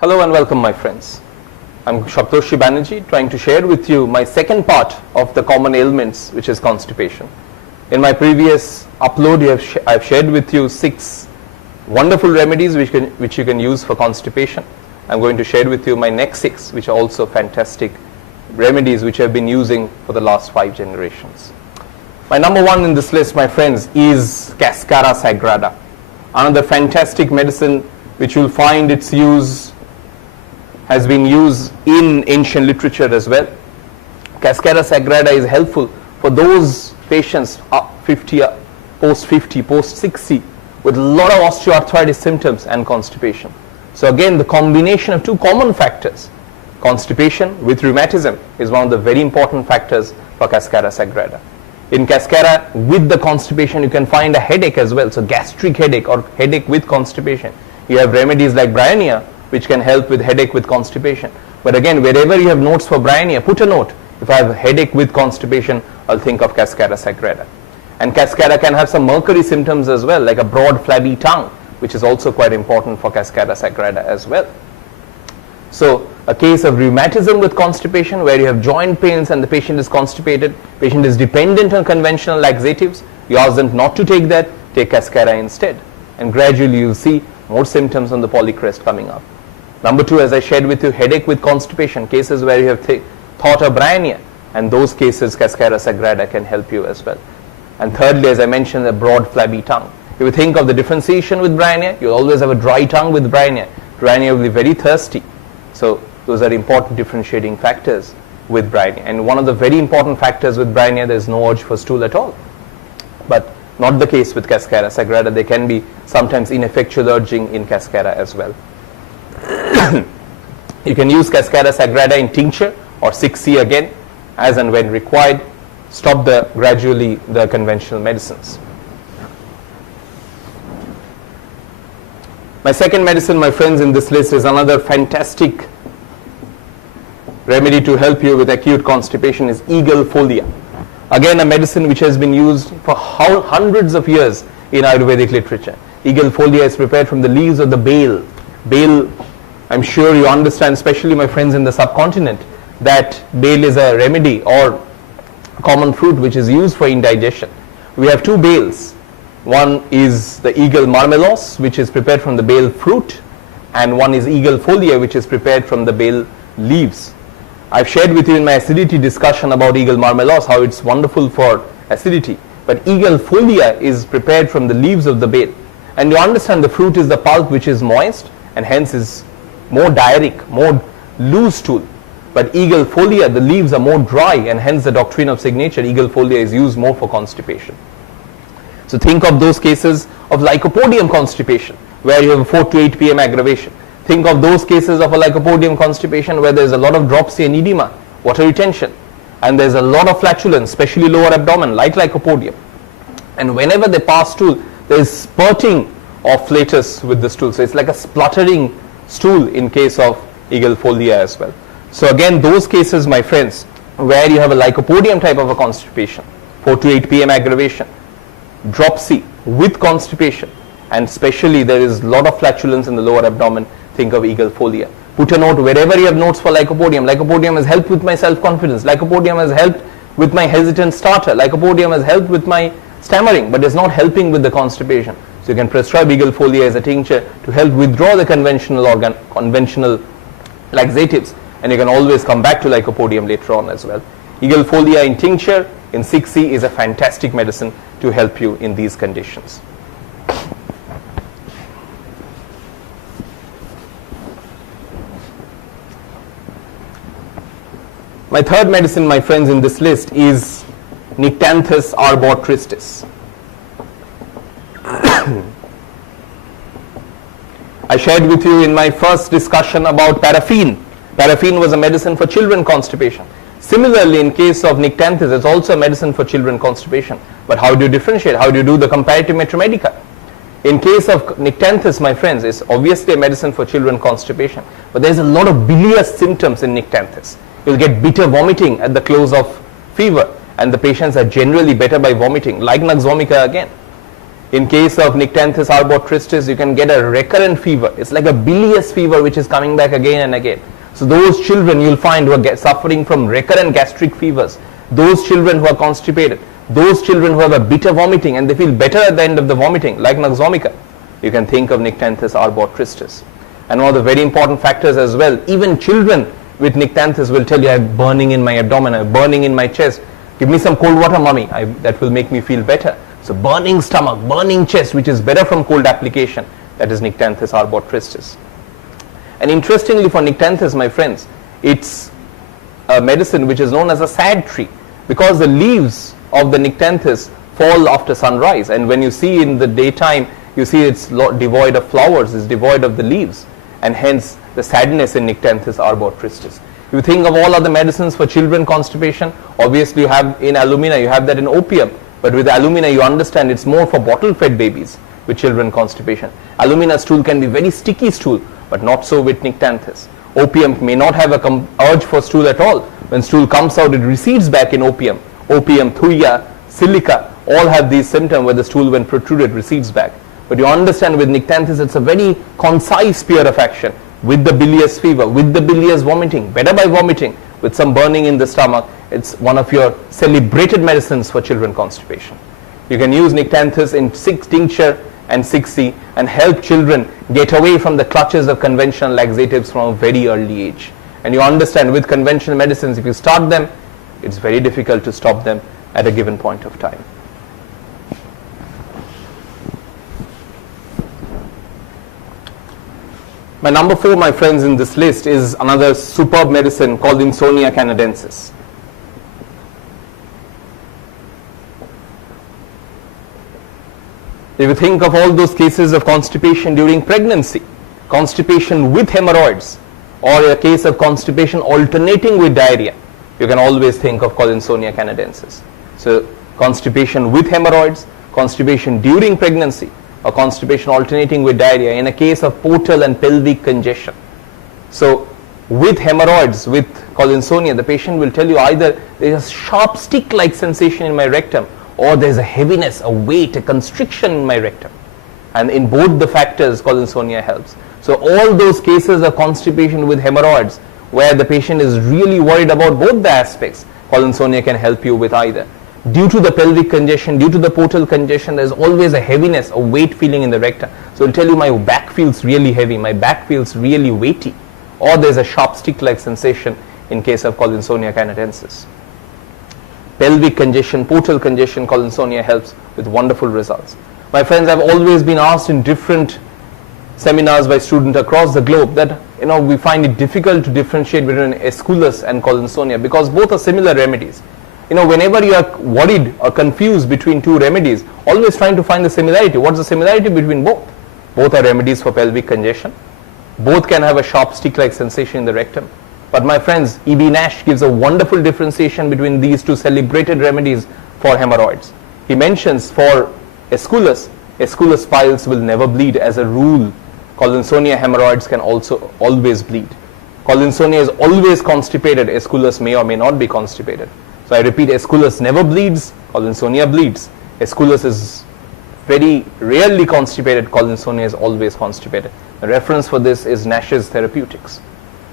Hello and welcome, my friends. I'm Saptarshi Banerjee, trying to share with you my second part of the common ailments, which is constipation. In my previous upload, I've shared with you 6 wonderful remedies which you can use for constipation. I'm going to share with you my next 6, which are also fantastic remedies which I've been using for the last 5 generations. My number 1 in this list, my friends, is Cascara sagrada. Another fantastic medicine which you'll find its use has been used in ancient literature as well. Cascara sagrada is helpful for those patients post 50, post 60 with a lot of osteoarthritis symptoms and constipation. So again, the combination of 2 common factors, constipation with rheumatism, is one of the very important factors for Cascara sagrada. In Cascara, with the constipation, you can find a headache as well. So gastric headache or headache with constipation. You have remedies like Bryonia, which can help with headache with constipation. But again, wherever you have notes for Bryonia, put a note. If I have headache with constipation, I'll think of Cascara sagrada. And Cascara can have some mercury symptoms as well, like a broad flabby tongue, which is also quite important for Cascara sagrada as well. So a case of rheumatism with constipation, where you have joint pains and the patient is constipated, patient is dependent on conventional laxatives, you ask them not to take that, take Cascara instead. And gradually you'll see more symptoms on the polycrest coming up. Number 2, as I shared with you, headache with constipation, cases where you have thought of Bryonia, and those cases Cascara sagrada can help you as well. And thirdly, as I mentioned, a broad flabby tongue. If you think of the differentiation with Bryonia, you always have a dry tongue with Bryonia. Bryonia will be very thirsty. So those are important differentiating factors with Bryonia. And one of the very important factors with Bryonia, there is no urge for stool at all. But not the case with Cascara sagrada. There can be sometimes ineffectual urging in Cascara as well. You can use Cascara sagrada in tincture or 6C again, as and when required. Stop gradually the conventional medicines. My second medicine, my friends, in this list is another fantastic remedy to help you with acute constipation, is eagle folia. Again, a medicine which has been used for hundreds of years in Ayurvedic literature. Eagle folia is prepared from the leaves of the bale. Bale, I'm sure you understand, especially my friends in the subcontinent, that bale is a remedy or common fruit which is used for indigestion. We have 2 bales. One is the eagle marmelos, which is prepared from the bale fruit, and one is eagle folia, which is prepared from the bale leaves. I've shared with you in my acidity discussion about eagle marmelos how it's wonderful for acidity, but eagle folia is prepared from the leaves of the bale. And you understand the fruit is the pulp which is moist and hence is more diaric, more loose stool. But eagle folia, the leaves are more dry, and hence the doctrine of signature, eagle folia is used more for constipation. So think of those cases of lycopodium constipation, where you have a 4 to 8 p.m. aggravation. Think of those cases of a lycopodium constipation where there is a lot of dropsy and edema, water retention, and there is a lot of flatulence, especially lower abdomen, like lycopodium. And whenever they pass stool, there is spurting of flatus with the stool. So it's like a spluttering stool in case of eagle folia as well. So again, those cases, my friends, where you have a lycopodium type of a constipation, 4 to 8 p.m. aggravation, dropsy with constipation, and especially there is a lot of flatulence in the lower abdomen, think of eagle folia. Put a note wherever you have notes for lycopodium. Lycopodium has helped with my self-confidence. Lycopodium has helped with my hesitant starter. Lycopodium has helped with my stammering, but is not helping with the constipation. So you can prescribe eagle folia as a tincture to help withdraw the conventional laxatives, and you can always come back to lycopodium later on as well. Eagle folia in tincture in 6C is a fantastic medicine to help you in these conditions. My third medicine, my friends, in this list is Nyctanthes arbor-tristis. I shared with you in my first discussion about paraffin. Paraffin was a medicine for children constipation. Similarly, in case of Nyctanthes, it's also a medicine for children constipation. But how do you differentiate? How do you do the comparative Medica? In case of Nyctanthes, my friends, it's obviously a medicine for children constipation. But there's a lot of bilious symptoms in Nyctanthes. You'll get bitter vomiting at the close of fever, and the patients are generally better by vomiting, like Nux vomica again. In case of Nyctanthes arbor-tristis, you can get a recurrent fever. It's like a bilious fever which is coming back again and again. So those children you'll find who are suffering from recurrent gastric fevers, those children who are constipated, those children who have a bitter vomiting and they feel better at the end of the vomiting, like Magnesium, you can think of Nyctanthes arbor-tristis. And one of the very important factors as well, even children with Nyctanthes will tell you, I have burning in my abdomen, I have burning in my chest. Give me some cold water, mommy, that will make me feel better. So burning stomach, burning chest, which is better from cold application, that is Nyctanthes arbor-tristis. And interestingly for Nyctanthes, my friends, it's a medicine which is known as a sad tree, because the leaves of the Nyctanthes fall after sunrise, and when you see in the daytime, you see it's devoid of flowers, it's devoid of the leaves, and hence the sadness in Nyctanthes arbor-tristis. If you think of all other medicines for children constipation, obviously you have in alumina, you have that in opium, but with alumina you understand it's more for bottle-fed babies with children constipation. Alumina stool can be very sticky stool, but not so with Nyctanthes. Opium may not have a urge for stool at all. When stool comes out, it recedes back in opium. Opium, thuya, silica, all have these symptoms where the stool when protruded recedes back. But you understand with Nyctanthes, it's a very concise sphere of action with the bilious fever, with the bilious vomiting, better by vomiting, with some burning in the stomach. It's one of your celebrated medicines for children constipation. You can use Nyctanthes in tincture and 6C and help children get away from the clutches of conventional laxatives from a very early age. And you understand with conventional medicines, if you start them, it's very difficult to stop them at a given point of time. My number 4, my friends, in this list is another superb medicine called Collinsonia canadensis. If you think of all those cases of constipation during pregnancy, constipation with hemorrhoids, or a case of constipation alternating with diarrhea, you can always think of Collinsonia canadensis. So constipation with hemorrhoids, constipation during pregnancy, or constipation alternating with diarrhea in a case of portal and pelvic congestion. So with hemorrhoids, with Collinsonia, the patient will tell you either there is a sharp stick-like sensation in my rectum, or there is a heaviness, a weight, a constriction in my rectum. And in both the factors, Collinsonia helps. So all those cases of constipation with hemorrhoids, where the patient is really worried about both the aspects, Collinsonia can help you with either. Due to the pelvic congestion, due to the portal congestion, there is always a heaviness, a weight feeling in the rectum. So it will tell you my back feels really heavy, my back feels really weighty, or there is a sharp stick-like sensation in case of Collinsonia canadensis. Pelvic congestion, portal congestion, Collinsonia helps with wonderful results. My friends, I've always been asked in different seminars by students across the globe that we find it difficult to differentiate between Aeschylus and Collinsonia because both are similar remedies. Whenever you are worried or confused between two remedies, always trying to find the similarity. What's the similarity between both? Both are remedies for pelvic congestion. Both can have a sharp stick-like sensation in the rectum. But my friends, E.B. Nash gives a wonderful differentiation between these two celebrated remedies for hemorrhoids. He mentions for Aeschylus piles will never bleed as a rule. Collinsonia hemorrhoids can also always bleed. Collinsonia is always constipated. Aeschylus may or may not be constipated. So I repeat, Aeschylus never bleeds, Collinsonia bleeds. Aeschylus is very rarely constipated, Collinsonia is always constipated. The reference for this is Nash's Therapeutics.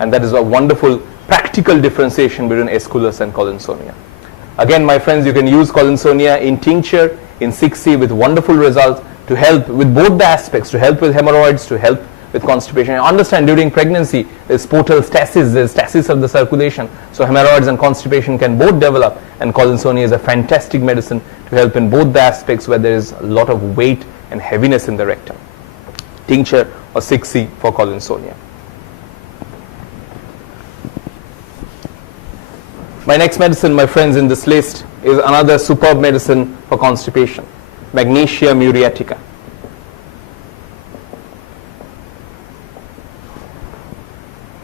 And that is a wonderful practical differentiation between Aeschylus and Collinsonia. Again, my friends, you can use Collinsonia in tincture, in 6C with wonderful results to help with both the aspects, to help with hemorrhoids, to help with constipation. I understand during pregnancy, there's portal stasis, there's stasis of the circulation. So hemorrhoids and constipation can both develop, and Collinsonia is a fantastic medicine to help in both the aspects where there is a lot of weight and heaviness in the rectum. Tincture or 6C for Collinsonia. My next medicine, my friends, in this list is another superb medicine for constipation, Magnesium muriatica.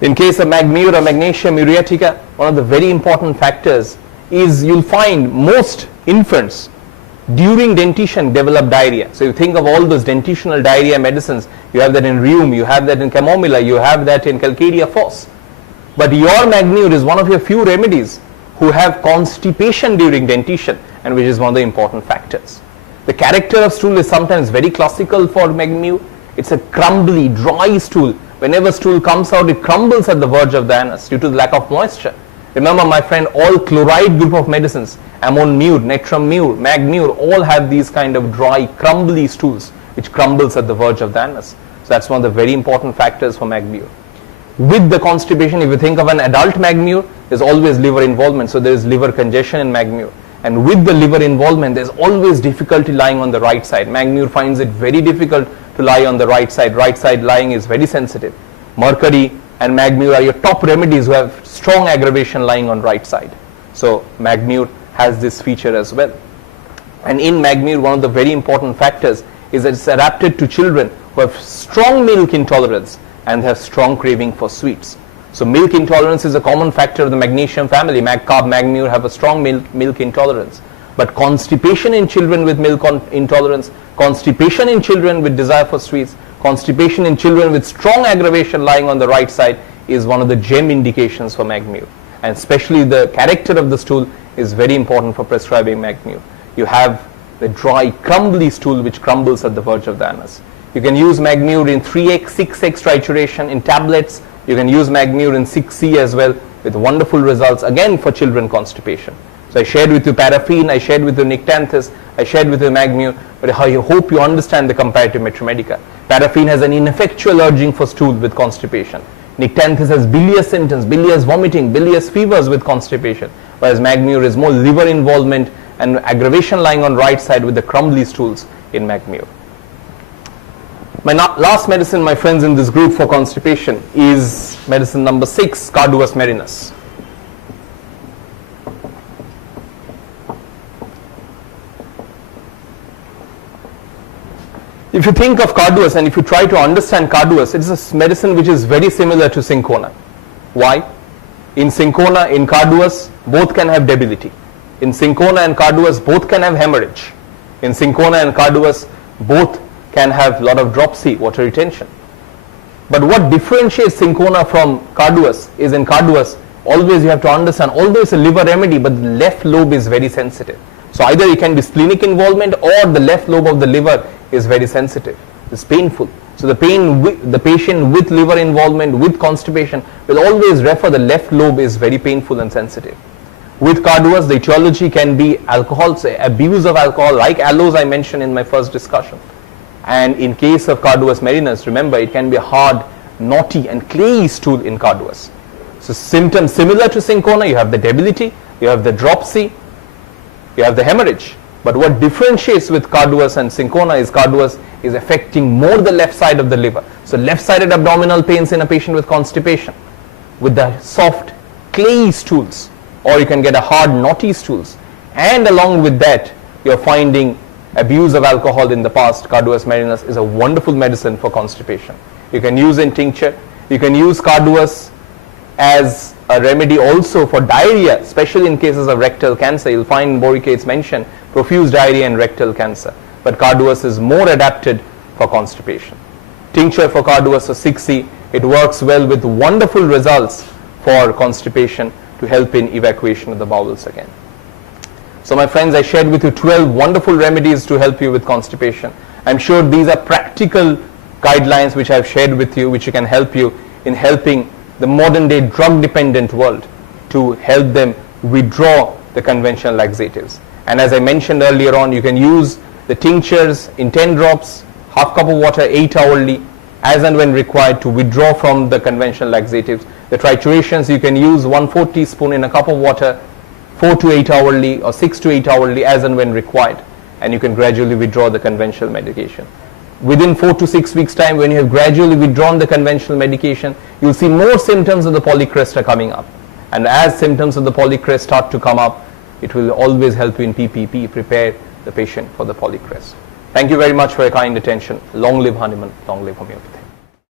In case of Magmur or Magnesium muriatica, one of the very important factors is you'll find most infants during dentition develop diarrhea. So you think of all those dentitional diarrhea medicines, you have that in rheum, you have that in chamomilla, you have that in Calcaria fos. But your Magmur is one of your few remedies who have constipation during dentition, and which is one of the important factors. The character of stool is sometimes very classical for Magnesium. It's a crumbly, dry stool. Whenever stool comes out, it crumbles at the verge of the anus due to the lack of moisture. Remember, my friend, all chloride group of medicines, ammon mure, natrum mure, mag mure, all have these kind of dry, crumbly stools which crumbles at the verge of the anus. So that's one of the very important factors for Magnesium. With the constipation, if you think of an adult Magnesium, there's always liver involvement. So there is liver congestion in Magnesium. And with the liver involvement, there's always difficulty lying on the right side. Magnesium finds it very difficult to lie on the right side. Right side lying is very sensitive. Mercury and Magnesium are your top remedies who have strong aggravation lying on right side. So Magnesium has this feature as well. And in Magnesium, one of the very important factors is that it's adapted to children who have strong milk intolerance and have strong craving for sweets. So milk intolerance is a common factor of the magnesium family. Mag-carb, Magnesium have a strong milk intolerance. But constipation in children with milk intolerance, constipation in children with desire for sweets, constipation in children with strong aggravation lying on the right side is one of the gem indications for Magnesium. And especially the character of the stool is very important for prescribing Magnesium. You have the dry, crumbly stool which crumbles at the verge of the anus. You can use Magnesium in 3x, 6x trituration in tablets. You can use Magnesium in 6C as well with wonderful results again for children constipation. So I shared with you paraffin, I shared with you Nyctanthes, I shared with you Magnesium, but I hope you understand the comparative Medica. Paraffin has an ineffectual urging for stool with constipation. Nyctanthes has bilious symptoms, bilious vomiting, bilious fevers with constipation, whereas Magnesium is more liver involvement and aggravation lying on right side with the crumbly stools in Magnesium. My last medicine, my friends, in this group for constipation is medicine number 6, Carduus marinus. If you think of Carduus and if you try to understand Carduus, it is a medicine which is very similar to cinchona. Why? In cinchona, in Carduus, both can have debility. In cinchona and Carduus, both can have hemorrhage. In cinchona and Carduus, both can have a lot of dropsy, water retention. But what differentiates cinchona from Carduus is in Carduus, always you have to understand, although it's a liver remedy, but the left lobe is very sensitive. So either it can be splenic involvement or the left lobe of the liver is very sensitive. It's painful. So the patient with liver involvement, with constipation, will always refer the left lobe is very painful and sensitive. With Carduus, the etiology can be alcohol, say abuse of alcohol, like aloes I mentioned in my first discussion. And in case of Carduus marinus, remember it can be a hard, knotty and clayey stool in Carduus. So symptoms similar to cinchona, you have the debility, you have the dropsy, you have the hemorrhage. But what differentiates with Carduus and cinchona is Carduus is affecting more the left side of the liver. So left-sided abdominal pains in a patient with constipation, with the soft, clayey stools, or you can get a hard, knotty stools. And along with that, you're finding abuse of alcohol in the past. Carduus marinus is a wonderful medicine for constipation. You can use in tincture. You can use Carduus as a remedy also for diarrhea, especially in cases of rectal cancer. You'll find boricates mentioned profuse diarrhea and rectal cancer. But Carduus is more adapted for constipation. Tincture for Carduus or 6C, it works well with wonderful results for constipation to help in evacuation of the bowels again. So my friends, I shared with you 12 wonderful remedies to help you with constipation. I'm sure these are practical guidelines which I've shared with you, which can help you in helping the modern day drug dependent world to help them withdraw the conventional laxatives. And as I mentioned earlier on, you can use the tinctures in 10 drops, half cup of water 8 hourly, as and when required to withdraw from the conventional laxatives. The triturations you can use 1/4 teaspoon in a cup of water 4 to 8 hourly or 6 to 8 hourly as and when required, and you can gradually withdraw the conventional medication. Within 4 to 6 weeks time, when you have gradually withdrawn the conventional medication, you'll see more symptoms of the polycrest are coming up. And as symptoms of the polycrest start to come up, it will always help you in PPP, prepare the patient for the polycrest. Thank you very much for your kind attention. Long live Hanuman, long live homeopathy.